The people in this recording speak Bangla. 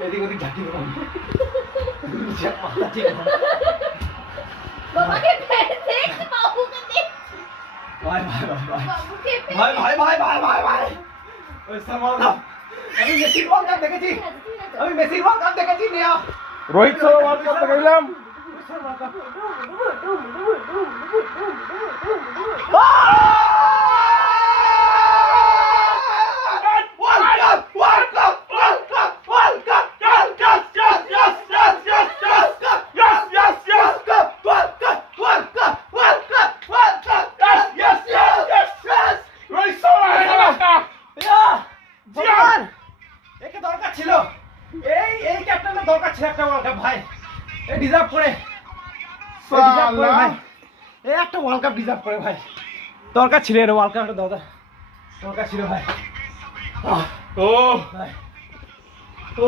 এদিক ওদিক ঝাঁকি দেবো মাথা ঠিক না বাবাকে দেখ বাবুকে দেখ ভাই ভাই ভাই ভাই বাবুকে ভাই ভাই ভাই ভাই ভাই ভাই ওই সামাল দাও আমি মেসির ওয়ার্ল্ড কাপ দেখেছি আমি মেসির ওয়ার্ল্ড কাপ দেখেছি নিয়া রোহিত শর্মা ওয়ার্ল্ড কাপ দেখাইলাম দরকার ছিল একটা ওয়ার্ল্ড কাপ ভাই এই ডিজার্ভ করে ভাই এই একটা ওয়ার্ল্ড কাপ ডিজার্ভ করে ভাই দরকার ছিল এর ওয়ার্ল্ড কাপটা দরকার ছিল ভাই ও ভাই ও